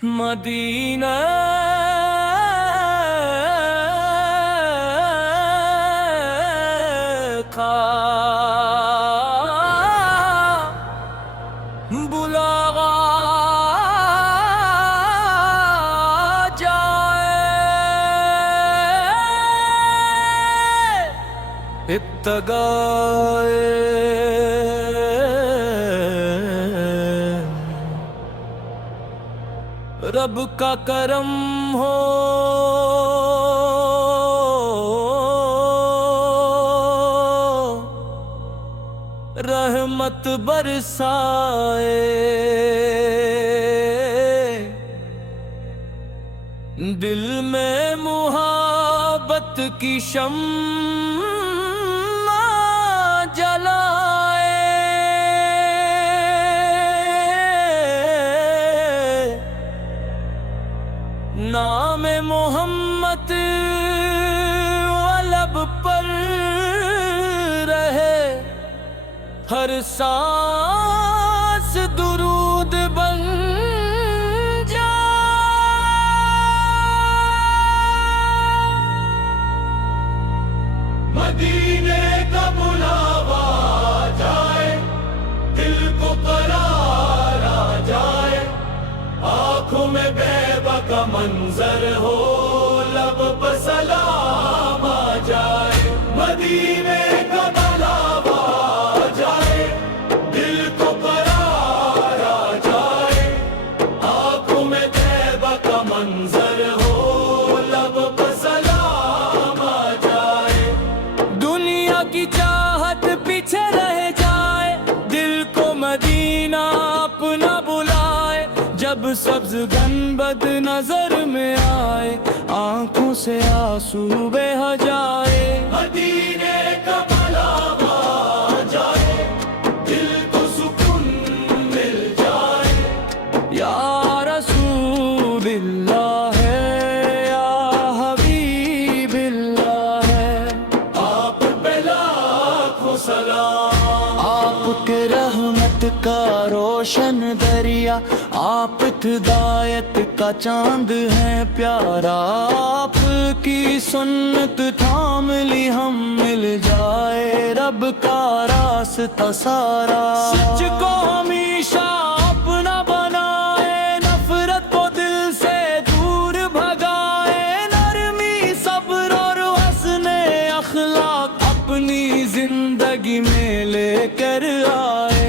مدینہ کا بلاغا جائے ابتغائے رب کا کرم ہو، رحمت برسائے، دل میں محبت کی شمع جلائے، نام محمد لب پر رہے، ہر سانس درود بن جائے، مدینے کا بلاوا جائے، دل کو قرار آ جائے، آنکھوں میں بیبا کا منظر ہو، لب پر سلام آ جائے، مدینے کا بلاوا جائے، دل کو قرار آ جائے، آنکھوں میں بیبا کا منظر ہو، لب پر سلام آ جائے، دنیا کی چاہت پیچھے رہ جائے، دل کو مدینہ اپنا بلائے، جب سبز گنبد نظر میں آئے، آنکھوں سے آنسو بہہ جائے، مدینے کا بلاوا جائے، دل کو سکون مل جائے، یا رسول اللہ ہے، یا حبیب اللہ ہے، آپ پہ لاکھوں سلام، آپ کے رحمت کا روشن دریا، آپ ہدایت کا چاند ہے پیارا، آپ کی سنت تھام لی ہم مل جائے، رب کا راستہ سارا، سچ کو ہمیشہ اپنا بنائے، نفرت کو دل سے دور بھگائے، نرمی صبر اور حسن اخلاق اپنی زندگی میں لے کر آئے،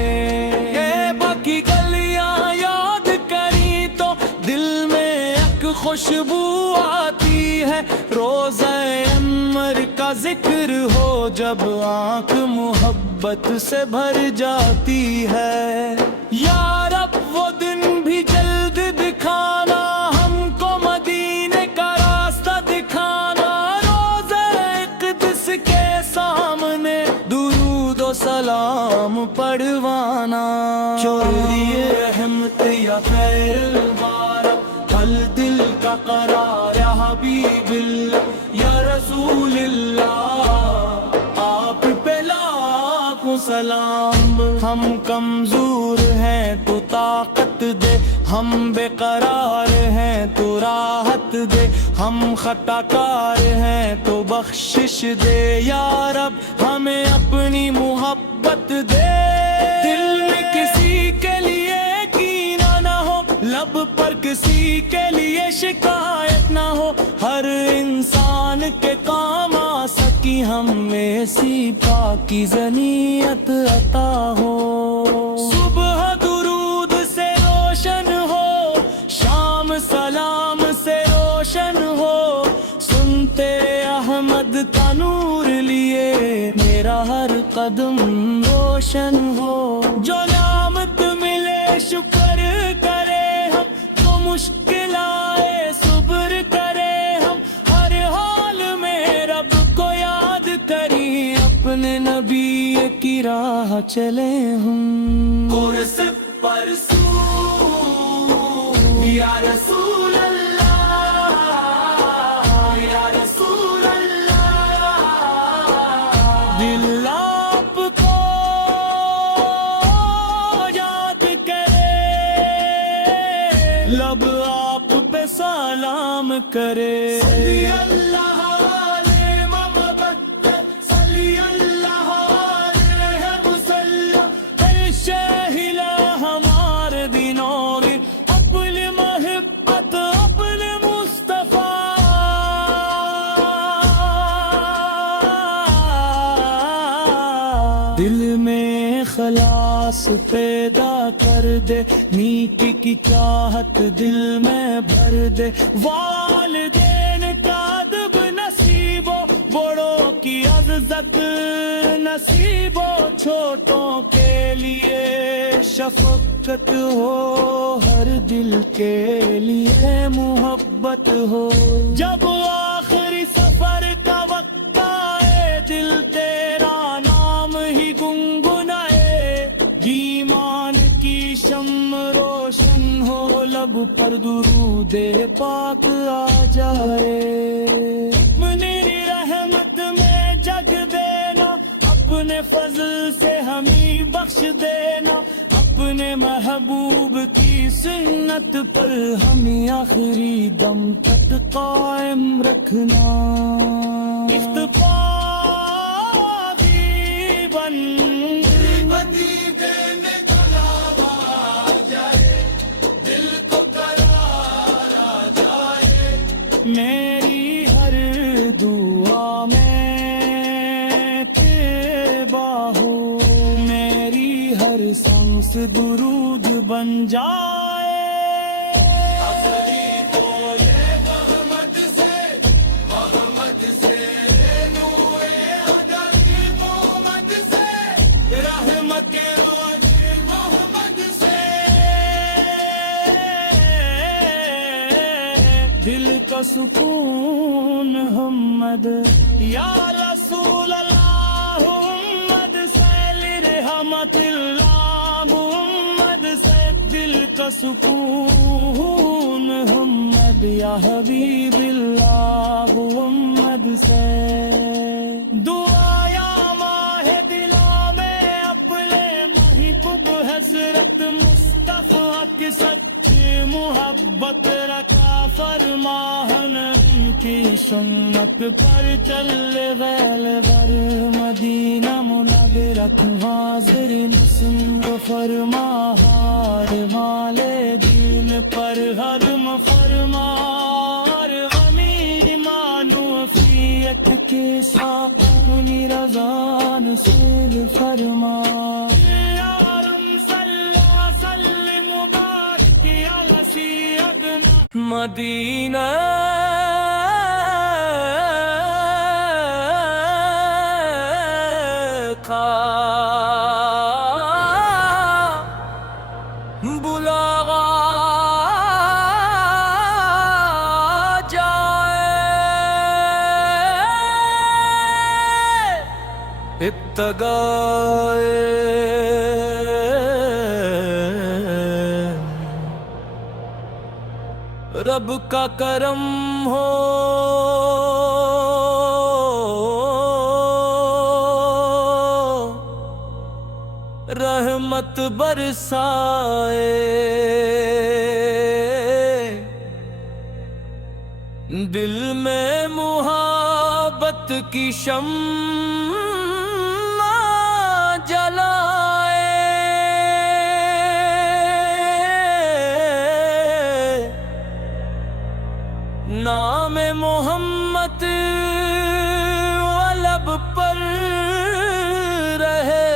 یہ باقی گلیاں یاد کری تو دل میں ایک خوشبو آتی ہے، روزہ انور کا ذکر ہو جب آنکھ محبت سے بھر جاتی ہے، یا رب وہ دن بھی جلد دکھانا، ہم کو مدینے کا راستہ دکھانا، روزہ اقدس کے سامنے درود و سلام پڑھوانا، چوری رحمت یا خیر البارہ، حل دل کا قرار یا حبیب اللہ، یا رسول اللہ، آپ پہ لاکھوں سلام، ہم کمزور ہیں تو طاقت دے، ہم بے قرار ہیں تو راحت دے، ہم خطا کار ہیں تو بخشش دے، یا رب ہمیں اپنی محبت دے، دل میں کسی کے لیے کینہ نہ ہو، لب پر کسی کے لیے شکایت نہ ہو، ہر انسان کے کام آ سکی ہم ایسی پاکیزہ نیت عطا ہو، صبح درود سے روشن ہو، شام سلام سے روشن ہو، سنتے احمد کا نور لیے میرا ہر قدم روشن ہو، جو نعمت ملے شکر کرے ہم، جو مشکل آئے صبر کرے ہم، ہر حال میں رب کو یاد کری، اپنے نبی کی راہ چلے ہم، قرص پر سو یا رسول اللہ، یا رسول اللہ، دل آپ کو لب آپ پہ سلام کرے صلی اللہ علیہ محبت صلی اللہ علیہ وسلم اے شہلا ہمارے دنوں میں اپنی محبت اپنے مصطفیٰ دل میں خلاص پیدا کر دے نیکی کی چاہت دل میں بھر دے والدین کا ادب نصیبو بڑوں کی عزت نصیبو چھوٹوں کے لیے شفقت ہو ہر دل کے لیے محبت ہو جب آخری سفر کا وقت آئے دل تیرا نام ہی گنگنائے ایمان کی شم روشن ہو لب پر درود پاک آ جائے اپنی رحمت میں جگ دینا اپنے فضل سے ہمیں بخش دینا اپنے محبوب کی سنت پر ہمیں آخری دم تک قائم رکھنا میری ہر دعا میں تیبا ہو میری ہر سانس درود بن جائے دل کا سکون محمد یا رسول اللہ محمد سے رحمت اللہ محمد سے دل کا سکون محمد یا حبیب اللہ محمد سے دعا یا ماہ دلا میں اپنے محبوب حضرت مصطفیٰ کی سچی محبت رکھا فرمان ان کی سنت پر چل غیل غر مدینہ منورت حاضر نسم فرما ہار مالے دین پر حرم فرما اور غمی مانو فیت کے ساتھ اپنی رضا نصیب فرما مدینہ کا بلاغا جائے ابتغائے رب کا کرم ہو رحمت برسائے دل میں محبت کی شمع جلائے نام محمد لب پر رہے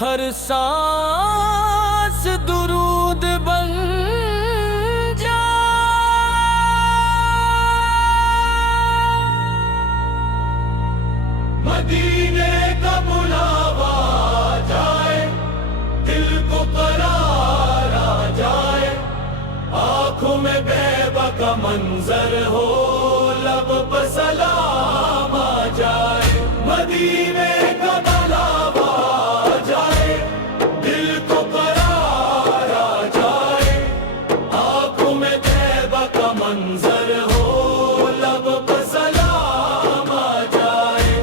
ہر سانس درود بن جائے مدینے کا بلاوا جائے دل کو قرار آ جائے آنکھوں میں بیبا کا منظر ہو لب پر سلام آ جائے مدینے کا بلاوا جائے دل کو قرار آ جائے آنکھوں میں بیبا کا منظر ہو لب پر سلام آ جائے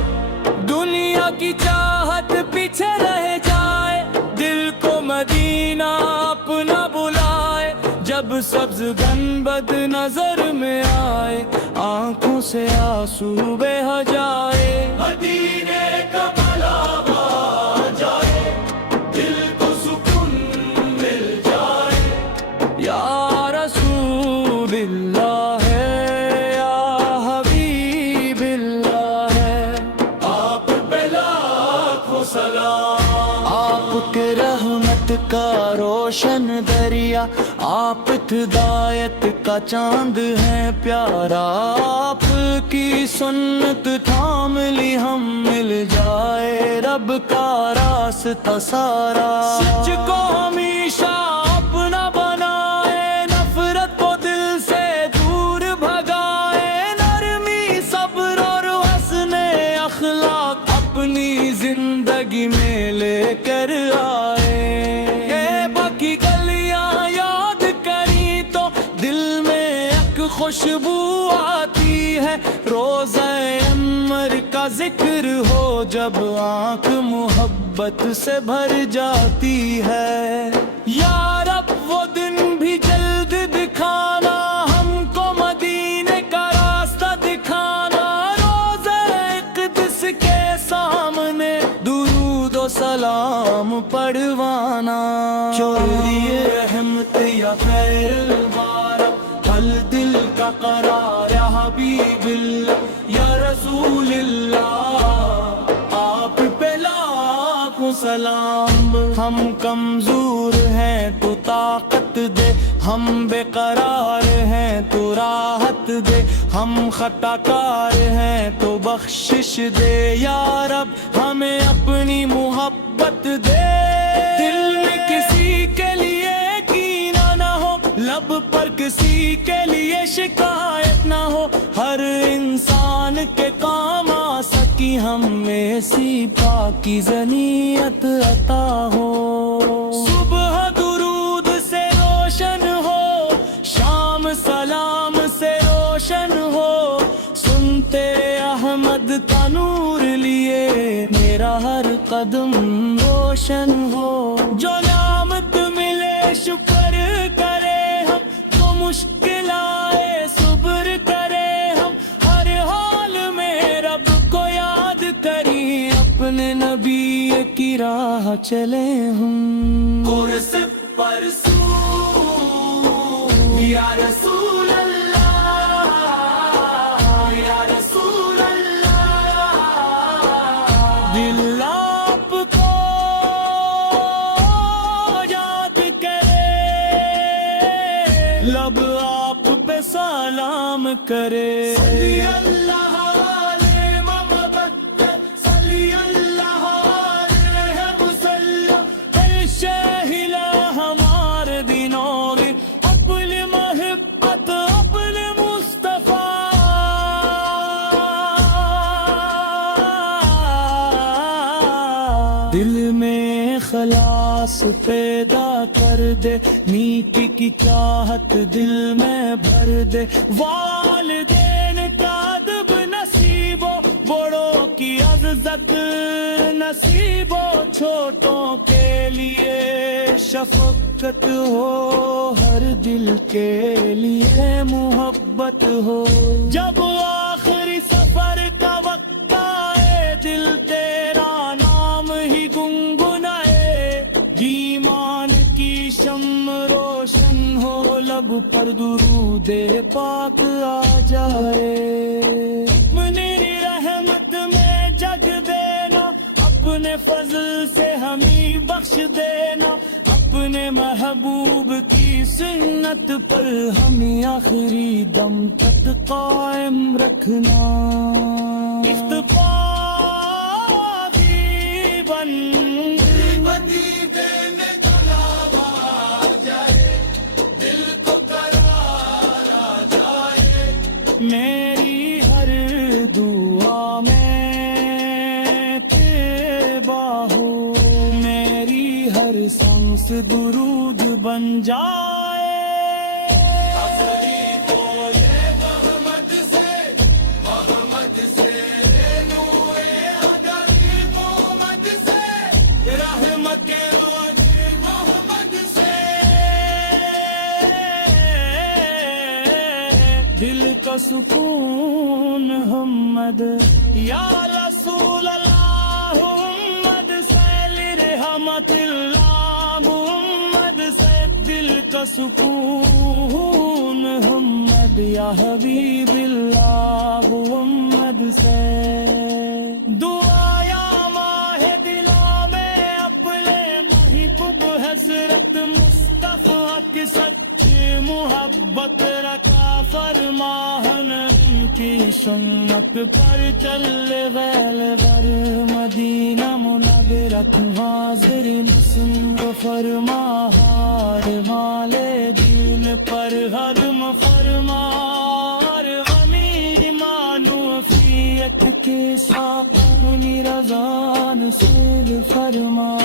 دنیا کی چاہت پیچھے رہ جائے دل کو مدینہ اپنا بلائے جب سبز گن بد نظر میں آئے آنکھوں سے آنسو بہہ جائے مدینے کا بلاوا جائے دل کو سکون مل جائے یا رسول اللہ ہے یا حبیب اللہ ہے آپ پہ لاکھوں سلام آپ کے رحمت کا روشن دریا آپ ہدایت کا چاند ہے پیارا آپ کی سنت تھام لی ہم مل جائے رب کا راستہ سارا سچ کو ہمیشہ اپنا بنائے نفرت کو دل سے دور بھگائے نرمی صبر اور حسن اخلاق اپنی زندگی میں لے کر آئے باقی گلیاں یاد کری تو دل میں ایک خوشبو آتی ہے روزہ انور کا ذکر ہو جب آنکھ محبت سے بھر جاتی ہے یا رب وہ دن بھی جلد دکھانا ہم کو مدینے کا راستہ دکھانا روزہ اقدس کے سامنے درود و سلام پڑھوانا چوری رحمت یا خیر البارہ حل دل کا قرار یا حبیب اللہ یا رسول اللہ آپ پہ لاکھوں سلام ہم کمزور ہیں تو طاقت دے ہم بے قرار ہیں تو راحت دے ہم خطا کار ہیں تو بخشش دے یا رب ہمیں اپنی محبت دے دل میں کسی کے لیے کینہ نہ ہو لب پر کسی کے لیے شکایت نہ ہو ہر انسان کے کام آ سکی ہم ایسی پاکیزہ نیت عطا ہو صبح درود سے روشن ہو شام سلام سے روشن ہو سنتے احمد کا نور لیے میرا ہر قدم روشن ہو جو نعمت ملے شکر کرے ہم جو مشکل آئے صبر کرے ہم ہر حال میں رب کو یاد کری اپنے نبی کی راہ چلے ہم قرص پر سو یا رسول اللہ یا رسول اللہ دل آپ کو یاد کرے لب آپ پہ سلام کرے صلی اللہ علیہ محمد صلی اللہ علیہ وسلم شہلا ہمارے دنوں میں اپنی محبت اپنے مصطفیٰ دل میں خلاص پیدا کر دے نیکی کی چاہت دل میں بھر دے والدین کا ادب نصیب ہو بڑوں کی عزت نصیب ہو چھوٹوں کے لیے شفقت ہو ہر دل کے لیے محبت ہو جب آخری سفر کا وقت آئے دل تیرا نام ہی گنگنائے ایمان کی شم روشن ہو لب پر درود پاک آ جائے اپنی رحمت میں جگ دینا اپنے فضل سے ہمیں بخش دینا اپنے محبوب کی سنت پر ہمیں آخری دم تک قائم رکھنا اختفاقی بن مدینے میں بلاوا جائے دل کو قرار آ جائے میری ہر دعا میں تیبا ہو میری ہر سانس درود بن جائے افری کو یہ محمد سے نوے ادری محمد سے رحمت کے محمد سے دل کا سکون محمد یا رسول اللہ محمد سے لرحمت اللہ محمد سے دل کا سکون محمد یا حبیب اللہ محمد سے دعا یا ماہ دلوں میں اپنے محبوب حضرت مصطفیٰ کی سچی محبت رکھا فرماہن ان کی سنت پر چل غیل غر مدینہ منورت حاضر نسم کو فرماہار مالے دین پر حرم فرمار غنی مانوفیت کے ساتھ رضان سے فرما